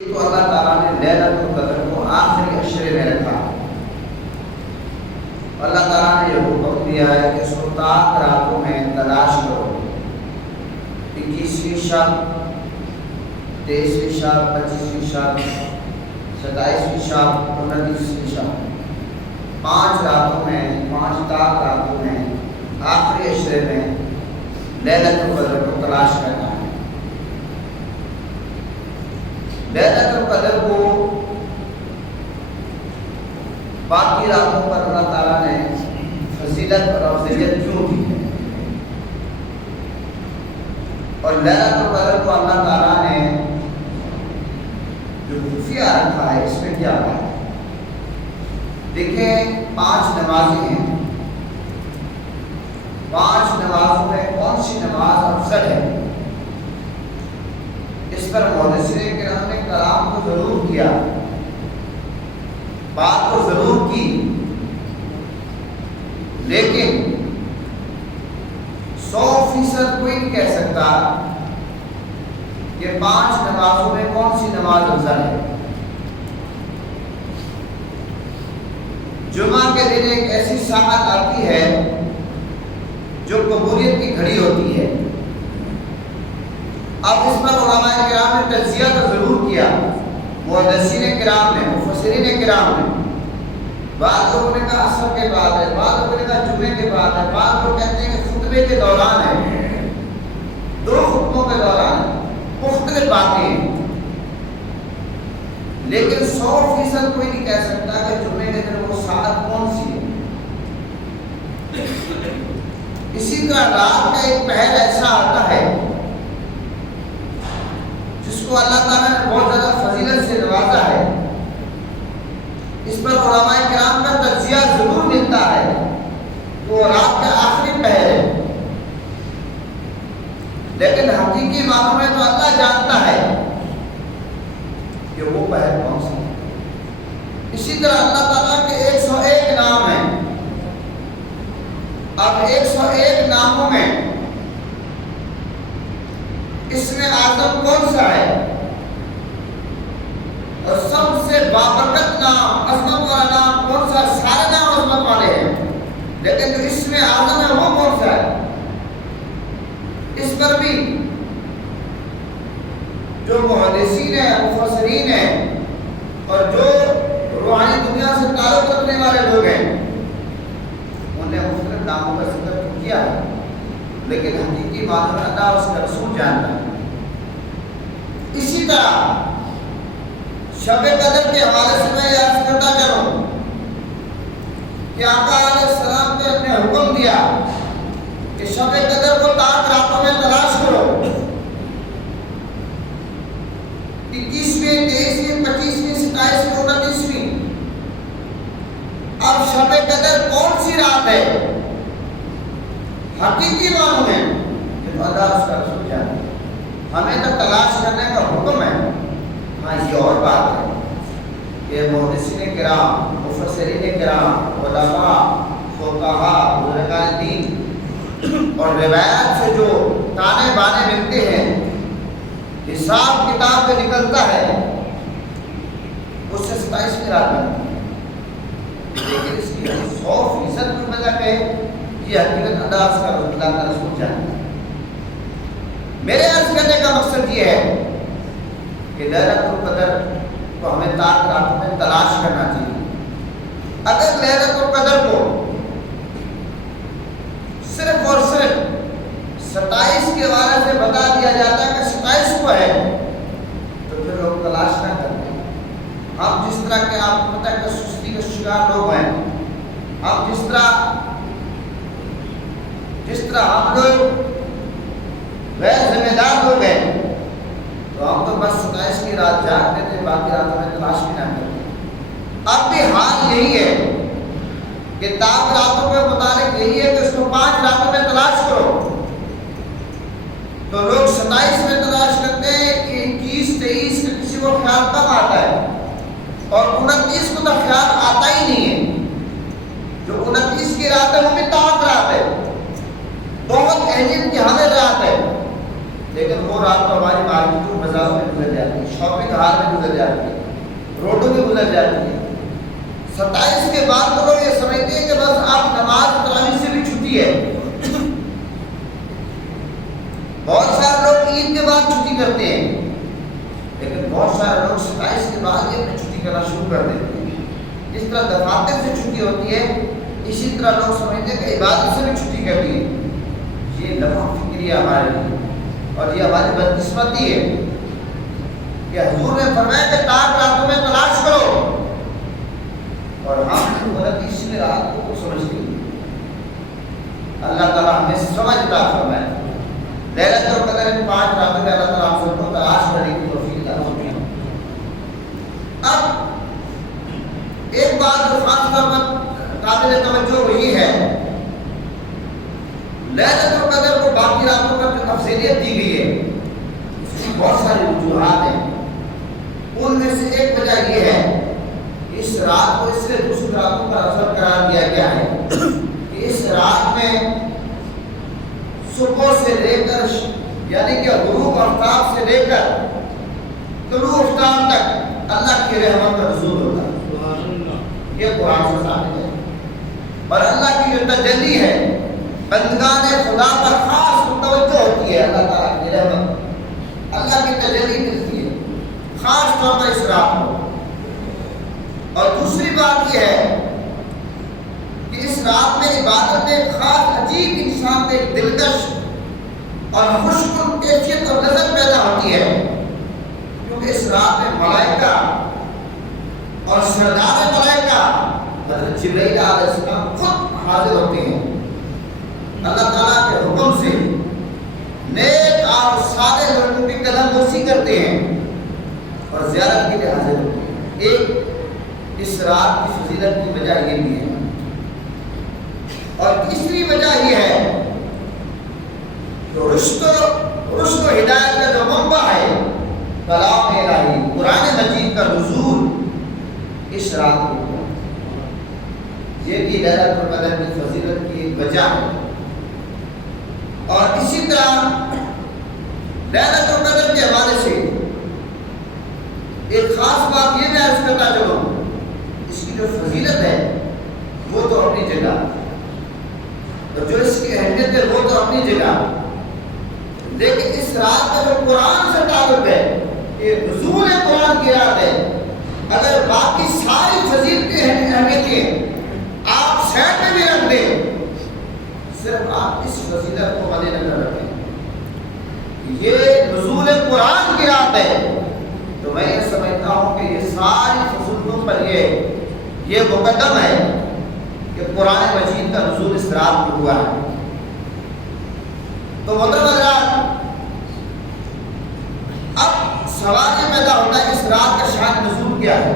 تو اللہ تعالیٰ نے لیلۃ القدر کو آخری عشرے میں رکھا. اللہ تعالیٰ نے یہ حکم دیا ہے کہ 7 راتوں میں تلاش کرو. 21ویں شب، 23ویں شب، 25ویں شب، 27ویں شب، 29ویں شب. 5 راتوں میں، 5 راتوں میں آخری عشرے میں لیلۃ القدر کو تلاش کرنا ہے. لیلۃ القدر کو باقی راتوں پر اللہ تعالیٰ نے فضیلت اور افضلیت کیوں دی ہے؟ اور لیلۃ القدر کو اللہ تعالیٰ نے جو خفیہ رکھا ہے اس میں کیا ہے؟ دیکھیں 5 نمازیں ہیں. 5 نمازوں میں کون سی نماز افضل ہے؟ اس پر محدثین کرام نے کلام کو ضرور کیا، بات کو ضرور کی، لیکن 100% کوئی نہیں کہہ سکتا کہ 5 نمازوں میں کون سی نماز افضل ہے. جمعہ کے دن ایک ایسی ساعت آتی ہے جو قبولیت کی گھڑی ہوتی ہے. اب اس پر علماء کرام نے تجزیہ تو ضرور کیا، محدثین کرام نے، مفسرین کرام نے. بعض لوگوں نے کہا عصر کے بعد ہے، بعض لوگوں نے کہا جمعے کے بعد ہے، بعض لوگ کہتے ہیں کہ خطبے کے دوران ہے. 2 خطبوں کے دوران مختلف باتیں ہیں، لیکن 100% کوئی نہیں کہہ سکتا کہ جمعے کے دن وہ ساعت کون سی ہے. اسی طرح رات کا ایک پہر ایسا آتا ہے جس کو اللہ تعالیٰ نے بہت زیادہ فضیلت سے نوازا ہے. اس پر علماء کرام کا تجزیہ ضرور ملتا ہے، وہ رات کا آخری پہر ہے، لیکن حقیقی معنوں میں تو اللہ جانتا ہے کہ وہ پہر کون سا ہے. اسی طرح اللہ تعالیٰ کے 101 نام ہیں. اب 101 ناموں میں اسم اعظم کون سا ہے؟ اور سب سے بابرکت نام، عظمت والا نام کون سا؟ سارے نام عظمت والے ہیں، لیکن جو اسم اعظم ہے وہ کون سا ہے؟ اس پر بھی جو محدثین ہیں، مفسرین ہیں، اور جو روحانی دنیا سے تعلق رکھنے والے لوگ ہیں، انہوں نے مختلف ناموں کا ذکر کیا ہے، لیکن حقیقی معنی میں اللہ اس کا رسول جانتا ہے. اسی طرح شب قدر کے حوالے سے میں یہ عرض کرتا چلوں کہ آقا علیہ السلام نے اپنے حکم دیا کہ شب قدر کو 7 راتوں میں تلاش کرو. 21ویں، 23ویں، 25ویں، 27ویں، 29ویں. اب شب قدر کون سی رات ہے؟ حقیقی معنوں میں کہ اللہ اس کا رسول جانتا ہے. ہمیں تو تلاش کرنے کا حکم ہے. ہاں یہ اور بات ہے کہ محدثین کرام، مفسرین کرام، علماء، فقہاء، بزرگان دین اور روایات سے جو تانے بانے ملتے ہیں، حساب کتاب میں نکلتا ہے، اس سے 27ویں رات میں. لیکن اس کی 100% کی وجہ کہ یہ حقیقت اللہ کا رسول جانتا ہے. میرے عرض کرنے کا مقصد یہ ہے کہ لیلۃ القدر کو ہمیں 7 راتوں میں تلاش کرنا چاہیے. اگر لیلۃ القدر کو صرف اور صرف 27 کے حوالے سے بتا دیا جاتا ہے کہ 27 کو ہے، تو پھر لوگ تلاش نہ کرتے. ہم جس طرح کے آپ کو پتہ ہے کہ سستی کے شکار لوگ ہیں، ہم جس طرح ہم لوگ غیر ذمہ دار لوگ ہیں، تو ہم تو بس 27 کی رات جاگتے تھے، باقی راتوں میں تلاش بھی نہ کرتے. اب بھی حال یہی ہے کہ 7 راتوں کے متعلق یہی ہے کہ اس کو 5 راتوں میں تلاش کرو. تو لوگ 27 میں تلاش کرتے ہیں کہ 21، 23 کا کسی کو خیال کم آتا ہے، اور 29 کو تو خیال آتا ہی نہیں ہے. جو 29 کی رات ہے وہ بھی 7 رات ہے، بہت اہمیت کی حامل رات ہے، لیکن وہ رات تو ہماری مارکیٹوں بازاروں میں گزر جاتی ہے، شاپنگ ہال میں گزر جاتی ہے، روڈوں میں گزر جاتی ہے۔ 27 کے بعد تو لوگ یہ سمجھتے ہیں کہ بس آپ نماز تراویح سے بھی چھٹی ہے۔ بہت سارے لوگ عید کے بعد چھٹی کرتے ہیں، لیکن بہت سارے لوگ 27 کے بعد یہ چھٹی کرنا شروع کر دیتے ہیں۔ جس طرح دفاتر سے چھٹی ہوتی ہے، اسی طرح لوگ سمجھتے ہیں کہ عبادت سے بھی چھٹی کرتی ہے۔ یہ لمحہ فکری ہے ہمارے لیے، اور یہ ہماری بدقسمتی ہے کہ حضور نے فرمایا کہ تاک راتوں میں تلاش کرو، اور ہم غلطی اس میں رات کو سمجھتے ہیں۔ اللہ تعالیٰ ہمیں سمجھ عطا فرمائے۔ لیلۃ القدر میں 5 راتوں میں اللہ تعالیٰ ہم سب کو تلاش کرنے کی توفیق عطا فرمائے۔ اب ایک بات جو خاص طور پر قابل توجہ وہی ہے، لیلۃ القدر کو باقی راتوں پر جو افضلیت دی گئی ہے اس کی بہت ساری وجوہات ہیں۔ ان میں سے ایک وجہ یہ ہے کہ اس رات کو اس سے دوسری راتوں پر افضل قرار دیا گیا ہے کہ اس رات میں صبح سے لے کر یعنی کہ غروب آفتاب سے لے کر طلوع آفتاب تک اللہ کی رحمت کا نزول ہوتا ہے۔ یہ قرآن سے ثابت ہے، اور اللہ کی جو تجلی ہے بندگان خدا پر خاص متوجہ ہوتی ہے۔ اللہ تعالیٰ کی رحمت، اللہ کی تجلی ملتی ہے خاص طور پر اس رات کو۔ اور دوسری بات یہ ہے کہ اس رات میں عبادت میں ایک خاص عجیب انسان میں ایک دلکش اور خوشگوار کیفیت اور لذت پیدا ہوتی ہے، کیونکہ اس رات میں ملائکہ اور سردار ملائکہ حضرت جبرائیل علیہ السلام خود حاضر ہوتے ہیں۔ اللہ تعالیٰ کے حکم سے نیک اور صالح لوگوں کی قدم بوسی کرتے ہیں اور زیارت کے لیے حاضر ہوتے ہیں۔ ایک اس رات کی فضیلت کی وجہ یہ بھی ہے، اور تیسری وجہ یہ ہے کہ رشد و ہدایت کا جو منبع ہے کلام الہی قرآن مجید کا نزول اس رات کو، یہ بھی لیلۃ القدر کی فضیلت کی ایک وجہ ہے۔ اور اسی طرح لیلۃ القدر کے حوالے سے ایک خاص بات یہ میں عرض کرتا چلوں، اس کی جو فضیلت ہے وہ تو اپنی جگہ، اور جو اس کی اہمیت ہے وہ تو اپنی جگہ، لیکن اس رات کا جو قرآن سے تعلق ہے، یہ نزول قرآن کی رات ہے۔ اگر باقی ساری فضیلتیں اہمیتیں آپ سائڈ میں بھی رکھ دیں، صرف آپ اس فضیلت کو مد نظر رکھیں، یہ نزول قرآن کی رات ہے، تو میں یہ سمجھتا ہوں کہ یہ ساری فضیلتوں پر یہ مقدم ہے کہ قرآن مجید کا نزول اس رات میں ہوا ہے۔ تو محترم حضرات، اب سوال یہ پیدا ہوتا ہے کہ اس رات کا شان نزول کیا ہے؟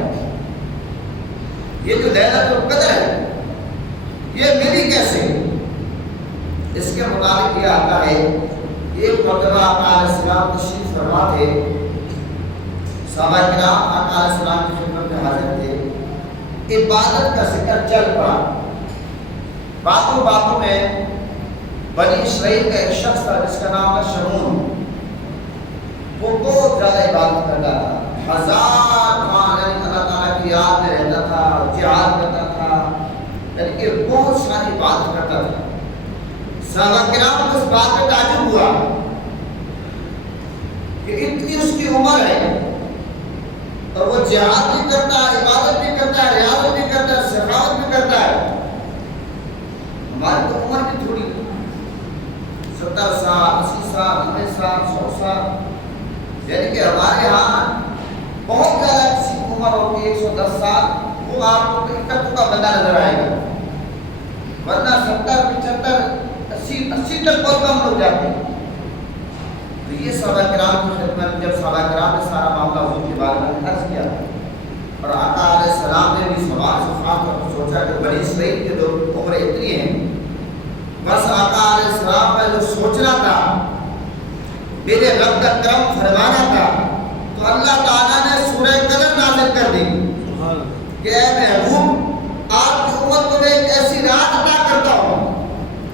یہ جو لیلۃ القدر ہے یہ ملی کیسے؟ اس کے مطابق یہ آتا ہے، ایک مرتبہ آقا علیہ السلام تشریف فرما تھے، صحابہ کرام آقا علیہ السلام کی خدمت میں حاضر تھے، عبادت کا ذکر چل پڑا۔ باتوں میں بنی اسرائیل کا ایک شخص تھا جس کا نام تھا شمعون، وہ بہت زیادہ عبادت کرتا تھا، 1000 ماہ اللہ تعالیٰ کی یاد میں رہتا تھا، جہاد کرتا تھا، یعنی کہ بہت ساری عبادت کرتا تھا۔ صحابہ کرام کو اس بات میں تعجب ہوا کہ اتنی اس کی عمر ہے اور وہ جہاد بھی کرتا ہے، عبادت بھی کرتا ہے، ریاضت بھی کرتا ہے، سخاوت بھی کرتا ہے، ہماری تو عمر بھی تھوڑی 70 سال 80 سال 90 سال 100 سال، یعنی کہ ہمارے ہاں بہت زیادہ کسی کی عمر ہوگی 110 سال، وہ آپ کو ایک کا بندہ نظر آئے گا، ورنہ 70 75 80 تک بہت کم لوگ جاتے ہیں۔ تو یہ صحابہ کرام کی خدمت، جب صحابہ کرام نے سارا معاملہ حضور کے بارے میں عرض کیا اور آقا علیہ السلام نے بھی سوال سے خاص طور پر سوچا کہ بنی اسرائیل کے لوگ عمر اتنی ہیں، بس آقا علیہ السلام کا جو سوچنا تھا میرے رب کا کرم فرمانا تھا، تو اللہ تعالیٰ نے سورہ قدر نازل کر دی کہ اے محبوب آپ کی امت کو میں ایک ایسی رات عطا کرتا ہوں،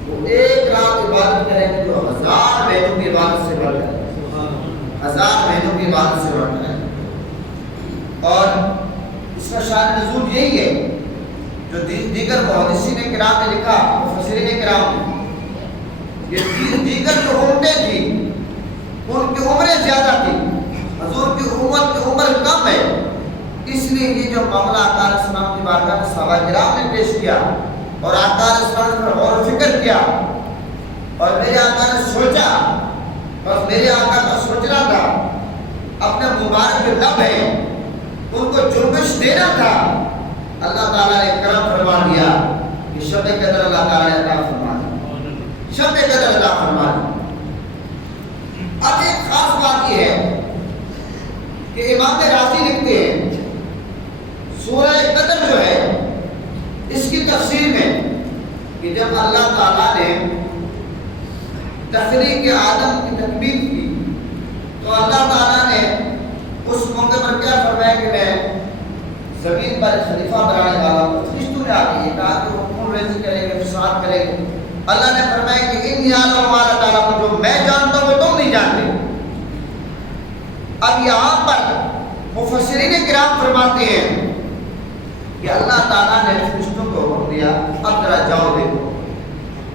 وہ ایک رات عبادت کریں گے جو 1000 مہینوں کی عبادت سے بڑھ جائے۔ اور اس کا شان نزول یہی ہے جو دیگر محدثین کرام نے لکھا، مفسرین کرام نے، یہ دیگر جو امتیں تھیں ان کی عمریں زیادہ تھی، حضور کی امت کی عمر کم ہے، اس لیے یہ جو معاملہ آقا علیہ السلام کی بارگاہ میں صحابہ کرام نے پیش کیا اور آقا علیہ السلام نے غور و فکر کیا اور میرے آقا نے سوچا، بس میرے آقا کا سوچنا تھا، اپنے مبارک جو لب ہے ان کو جنبش دینا تھا، اللہ تعالیٰ نے کرم فرما دیا کہ شب قدر اللہ تعالیٰ نے عطا فرما دی، شب قدر عطا فرما دی۔ اب ایک خاص بات یہ ہے کہ امام رازی لکھتے ہیں سورہ قدر جو ہے اس کی تفسیر میں کہ جب اللہ تعالیٰ نے تخلیق آدم کی تکمیل کی تو اللہ تعالیٰ نے اس موقع پر کیا فرمایا کہ میں زمین پر خلیفہ بنانے والا ہوں۔ فرشتوں نے آ کے یہ کہا کہ وہ خون ریزی کریں گے، فساد کریں گے۔ اللہ نے فرمایا کہ ان یعلم اللہ تعالیٰ کو جو میں جانتا ہوں وہ تم نہیں جانتے۔ اب یہاں پر مفسرین کرام فرماتے ہیں کہ اللہ تعالیٰ نے فرشتوں کو حکم دیا اب ذرا جاؤ دیکھو،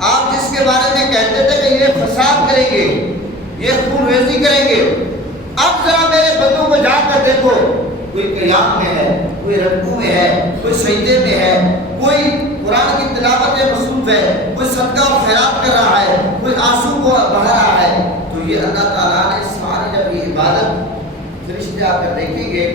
آپ جس کے بارے میں کہتے تھے کہ یہ فساد کریں گے، یہ خون ریزی کریں گے، اب ذرا میرے بندوں کو جا کر دیکھو، کوئی قیام میں ہے، کوئی رکوع میں ہے، کوئی سجدے میں ہے، کوئی قرآن کی تلاوت میں مصروف ہے، کوئی صدقہ و خیرات کر رہا ہے، کوئی آنسو کو بہا رہا ہے۔ تو یہ اللہ تعالیٰ نے ساری جب یہ عبادت فرشتے آ کر دیکھیں گے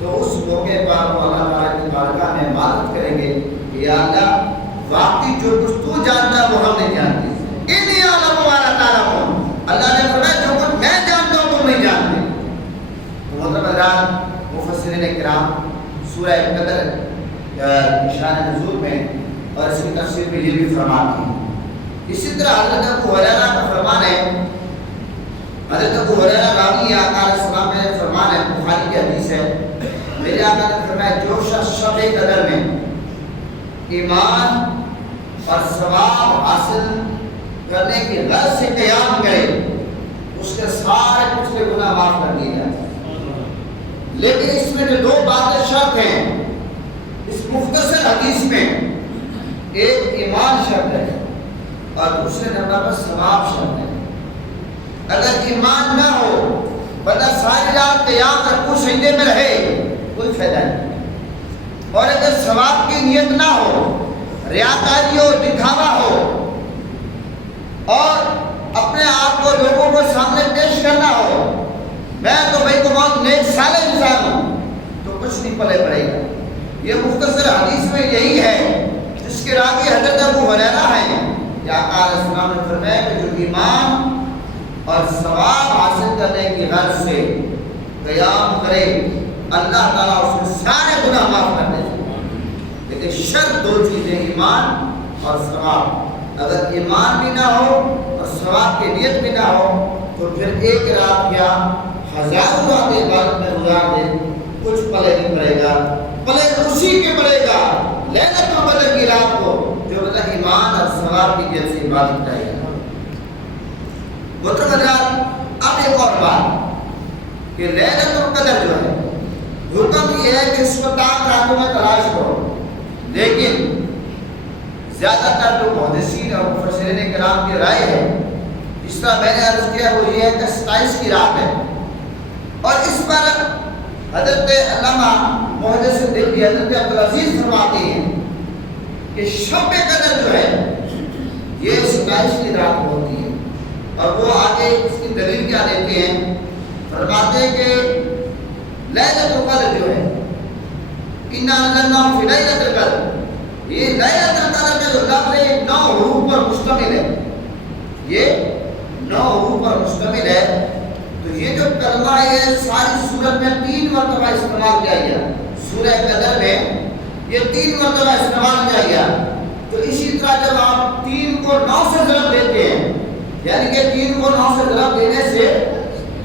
تو اس موقع پر وہ اللہ تعالیٰ کی بارگاہ میں معذرت کریں گے کہ یا اللہ واقعی جو کچھ تو جانتا ہے وہ ہم نہیں جانتے، انی اعلم ما لا تعلمون۔ اللہ نے فرمایا جو کچھ میں جانتا ہوں تم نہیں جانتے۔ تو محترم حضرات، مفسرین کرام سورہ قدر شان نزول میں اور اس کی تفسیر میں یہ بھی فرماتے ہیں۔ اسی طرح حضرت ابو ہریرہ کا فرمان ہے، حضرت ابو ہریرہ راوی ہے، آقا علیہ السلام کا فرمان ہے، بخاری کی حدیث ہے، میرے آقا نے فرمایا جو شخص شب قدر میں ایمان اور ثواب حاصل کرنے کی غرض سے قیام کرے اس کے سارے پچھلے گناہ معاف کر دیے جاتے ہیں۔ لیکن اس میں جو دو باتیں شرط ہیں اس مختصر حدیث میں، ایک ایمان شرط ہے اور دوسرے نمبر پر ثواب شرط ہے۔ اگر ایمان نہ ہو بندہ ساری رات قیام رکوع سجدے میں رہے کوئی فائدہ نہیں، اور اگر ثواب کی نیت نہ ہو، ریاکاری ہو، دکھاوا ہو اور اپنے آپ کو لوگوں کو سامنے پیش کرنا ہو، میں تو بھائی کو بہت نیک صالح انسان ہوں، تو کچھ نہیں پلے پڑے گا۔ یہ مختصر حدیث میں یہی ہے جس کے راوی حضرت ابو ہریرہ ہیں کہ آقا علیہ السلام نے فرمایا کہ جو ایمان اور ثواب حاصل کرنے کی غرض سے قیام کرے اللہ تعالیٰ اس کے سارے گناہ معاف کر دے۔ لیکن شرط دو چیزیں، ایمان اور ثواب۔ اگر ایمان بھی نہ ہو اور ثواب کی نیت بھی نہ ہو تو پھر ایک رات یا ہزاروں راتیں عبادت میں گزار دے کچھ پلے نہیں پڑے گا، پلے اسی کے پڑے گا لیلۃ القدر کی رات کو جو بتا ایمان اور ثواب کی نیت سے عبادت کرے گا۔ محترم حضرات، اب ایک اور بات کہ لیلۃ القدر جو ہے حکم یہ ہے کہ اس کو تاک راتوں میں تلاش کرو، لیکن زیادہ تر جو محدثین اور مفسرین کرام کی رائے ہے، اس طرح میں نے عرض کیا وہ یہ ہے کہ 27 کی رات ہے، اور اس پر حضرت علامہ محدث دہلوی حضرت عبدالعزیز فرماتے ہیں کہ شب قدر جو ہے یہ 27 کی رات ہوتی ہے، اور وہ آگے اس کی دلیل کیا دیتے ہیں، فرماتے ہیں کہ لیلۃ القدر جو ہے اِنَّا أَنزَلْنَاهُ فِي لَيْلَةِ الْقَدْرِ، یہ لیلۃ القدر کا جو لفظ ہے 9 حروف پر مشتمل ہے، یہ 9 حروف پر مشتمل ہے۔ تو یہ جو کلمہ ہے ساری سورت میں 3 مرتبہ استعمال کیا گیا، سورہ قدر میں یہ 3 مرتبہ استعمال کیا گیا۔ تو اسی طرح جب آپ 3 کو 9 سے ضرب دیتے ہیں، یعنی کہ 3 کو 9 سے ضرب دینے سے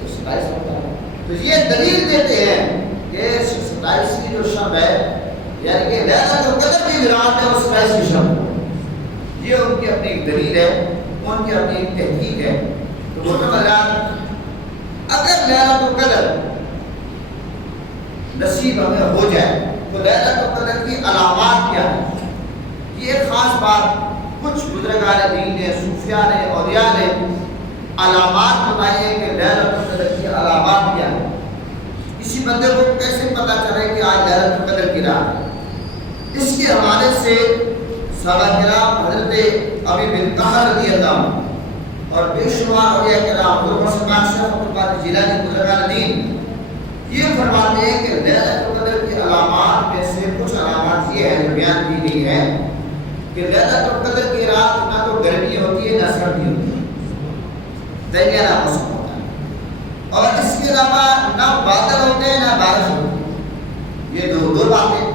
27 ہوتا ہے، تو یہ دلیل دیتے ہیں کہ 27 کی جو شب ہے یعنی کہ لیلۃ القدر کی رات ہے وہ 27 کی شب، یہ ان کی اپنی دلیل ہے، ان کی اپنی تحقیق ہے۔ تو محترم حضرات، اگر لیلۃ القدر نصیب ہمیں ہو جائے۔ تو لیلۃ القدر کی علامات کیا ہے؟ یہ ایک خاص بات کچھ بزرگان دین نے، صوفیاء نے، اولیاء نے علامات بتائی ہے کہ لیلۃ القدر کی علامات کیا ہے۔ کسی بندے کو کیسے پتہ چلے کہ آج لیلۃ القدر کی رات ہے؟ اس کے حوالے سے صحابہ کرام حضرت ابی بن طاہر رضی اللہ عنہ اور بے شمار اولیاء کرام حضرت شیخ عبد القادر جیلانی بزرگان دین یہ فرماتے ہیں کہ لیلۃ القدر کی علامات میں سے کچھ علامات یہ ہیں جو بیان کی گئی ہے کہ لیلۃ القدر کی رات نہ تو گرمی ہوتی ہے نہ سردی ہوتی ہے، درمیانہ موسم ہوتا ہے، اور اس کے علاوہ نہ بادل ہوتے ہیں نہ بارش ہوتی ہے۔ یہ دو باتیں۔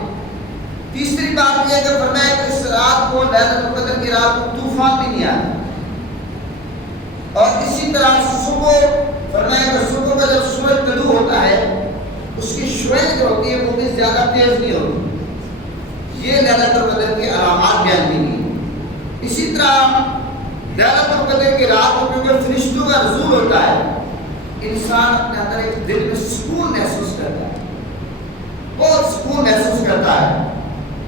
تیسری بات یہ ہے کہ فرمایا کہ اس رات کو لیلۃ القدر کی رات کو طوفان بھی نہیں آتا، اور اسی طرح صبح فرمایا کہ صبح کا جب سورج طلوع ہوتا ہے اس کی شعاع جو ہوتی ہے وہ بھی زیادہ تیز نہیں ہوتی۔ یہ لیلۃ القدر کی علامات بیان کی گئی۔ اسی طرح لیلۃ القدر کی رات کو کیونکہ فرشتوں کا نزول ہوتا ہے، انسان اپنے اندر ایک دل میں سکون محسوس کرتا ہے، بہت سکون محسوس کرتا ہے،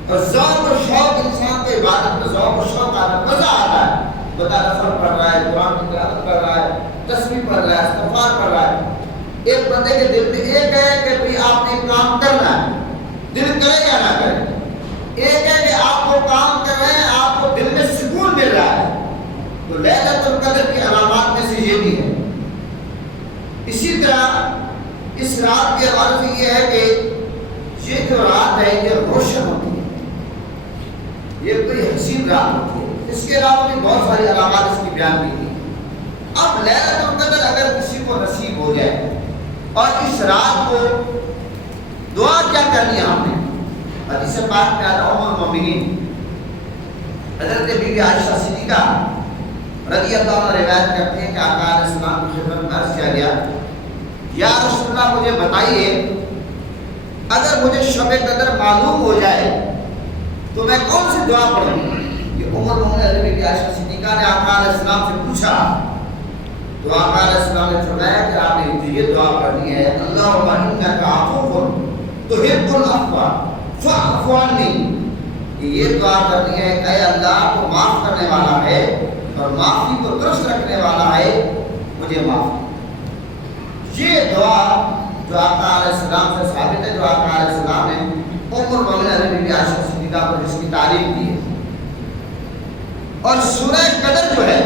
اور ذوق و شوق انسان کو عبادت میں ذوق و شوق آتا ہے، مزہ آتا ہے۔ بتا نفل پڑھ رہا ہے، قرآن کی تلاوت کر رہا ہے، تسبیح پڑھ رہا ہے، استغفار پڑھ رہا ہے۔ ایک بندے کے دل میں ایک ہے کہ بھئی آپ نے کام کرنا ہے، دل کرے یا نہ کرے۔ ایک ہے کہ آپ کو کام کر رہے ہیں، آپ کو دل میں سکون مل رہا ہے۔ تو لیلۃ القدر کی علامات میں سے یہ بھی ہے۔ اسی طرح اس رات کے حوالے سے یہ ہے کہ یہ جو رات ہے یہ روشن ہوتی ہے، یہ کوئی حسین رات ہوتی ہے۔ اس کے علاوہ بھی بہت ساری علامات اس کی بیان کی گئی۔ اب لیلۃ القدر اگر کسی کو نصیب ہو جائے اور اس رات کو دعا کیا کرنی ہے ہم نے؟ حدیث پاک میں آتا ام المومنین حضرت بی بی عائشہ صدیقہ رضی اللہ عنہ روایت کرتے ہیں کہ آقا علیہ السلام کی خدمت میں عرض کیا گیا، یا رسول اللہ مجھے بتائیے اگر مجھے شب قدر معلوم ہو جائے تو میں کون سی دعا پڑھوں؟ یہ ام المومنین حضرت بی بی عائشہ صدیقہ نے آقا علیہ السلام سے پوچھا، تو آقا علیہ السلام نے فرمایا کہ آپ نے یہ دعا پڑھنی ہے، اللہم انک عفو تحب العفو فاعف عنی۔ یہ دعا کرنی ہے کہ اے اللہ تو معاف کرنے والا ہے اور معافی کو درست رکھنے والا ہے، مجھے معاف کر۔ یہ دعا جو آقا علیہ السلام سے ثابت ہے، جو آقا علیہ السلام نے ام المومنین حضرت بی بی عائشہ صدیقہ کو جس کی تعریف کی ہے۔ اور سورہ قدر جو ہے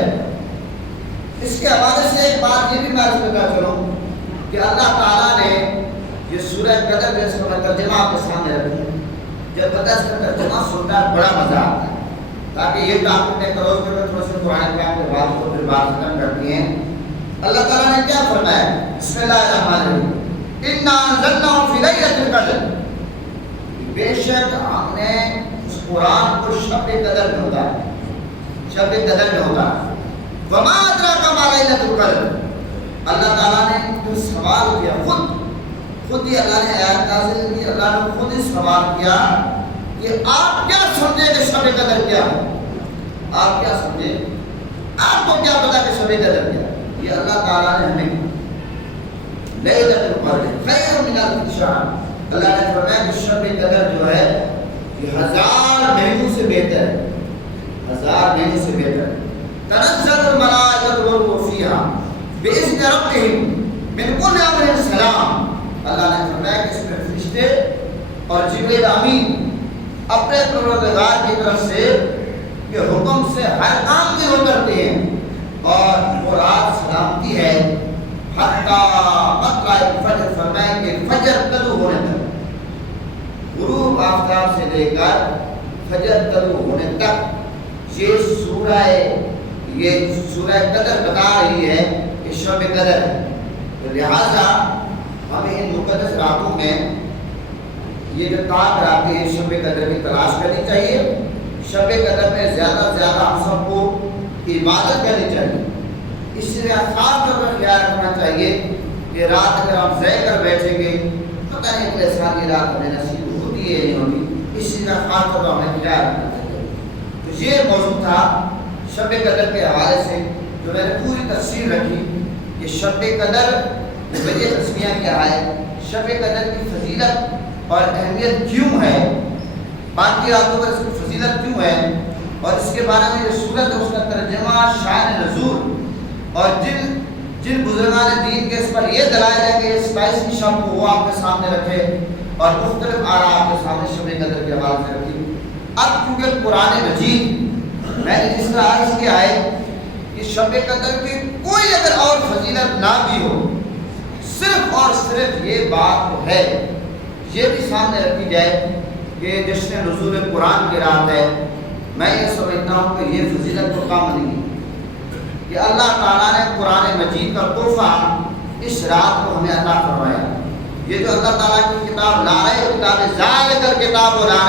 اس کے حوالے سے ایک بات یہ بھی میں عرض کرتا چلوں کہ اللہ تعالیٰ نے یہ سورہ قدر جس کو میں ترجمہ آپ کے سامنے رکھوں، جب پتہ اس کا ترجمہ سنتا ہے بڑا مزہ آتا ہے، تاکہ یہ ٹاپک میں کروز میں تھوڑا سا قرآن پاک کے بات کو پھر بات ختم کرتی ہیں۔ اللہ تعالیٰ نے کیا فرمایا؟ بسم اللہ الرحمن الرحیم، انا انزلناہ فی لیلۃ القدر، بے شک ہم نے اس قرآن کو شب قدر میں ہوتا ہے، شب قدر میں ہوتا ہے۔ وما ادراک ما لیلۃ القدر، اللہ تعالیٰ نے جو سوال کیا خود ہی اللہ نے آیات نازل کی، اللہ نے خود ہی سوال کیا کہ آپ کیا سمجھے کہ شب قدر کیا ہے؟ آپ کیا سمجھے؟ آپ کو کیا پتا کہ شب قدر کیا ہے؟ یہ اللہ تعالیٰ نے ہمیں لیلۃ القدر خیر من الف شہر، اللہ نے فرمایا کہ شب قدر جو ہے یہ 1000 مہینوں سے بہتر ہے، 1000 مہینوں سے بہتر ہے۔ تنزل الملائکۃ والروح فیہا بإذن ربہم من کل امر سلام، اللہ نے فرمایا کہ اس میں فرشتے اور جبریل امین اپنے پروردگار کی طرف سے یہ حکم سے ہر کام کے اترتے ہیں، اور وہ رات سلامتی ہے حتیٰ مطلع الفجر، فرمایا کہ فجر طلوع ہونے تک، غروب آفتاب سے لے کر فجر طلوع ہونے تک یہ سورہ قدر بتا رہی ہے کہ شب قدر ہے۔ تو لہٰذا ہمیں ان مقدس راتوں میں یہ جو طاق راتیں ہیں شب قدر کی تلاش کرنی چاہیے۔ شب قدر میں زیادہ سے زیادہ ہم سب کو عبادت کرنی چاہیے۔ اس لیے خاص طور پر خیال رکھنا چاہیے کہ رات اگر ہم ضائع کر بیٹھیں گے پتہ نہیں اگلے سال یہ رات ہمیں نصیب ہوتی ہے نہیں ہوتی، اس لیے خاص طور پر ہمیں خیال رکھنا چاہیے۔ تو یہ موضوع تھا شب قدر کے حوالے سے جو میں نے پوری تفصیل رکھی کہ شب قدر وجہ تسمیہ کیا ہے، شب قدر کی فضیلت اور اہمیت کیوں ہے، باقی راتوں پر اس کی فضیلت کیوں ہے، اور اس کے بارے میں یہ صورت اس کا ترجمہ شان نزول، اور جن بزرگان دین کے اس پر یہ دلائل ہے کہ یہ 27ویں شب کو وہ آپ کے سامنے رکھے اور مختلف آراء آپ کے سامنے شب قدر کے حوالے سے رکھی۔ اب کیونکہ قرآن مجید میں نے جس طرح عرض کیا ہے کہ شب قدر کی کوئی اگر اور فضیلت نہ بھی ہو، صرف اور صرف یہ بات ہے، یہ بھی سامنے رکھی جائے کہ جشن نزول قرآن کی رات ہے، میں یہ سمجھتا ہوں کہ یہ فضیلت تو کم نہیں کہ اللہ تعالیٰ نے قرآن مجید کا تحفہ اس رات کو ہمیں عطا فرمایا۔ یہ جو اللہ تعالیٰ کی کتاب لا رہے، کتاب ذالک الکتاب لا رہے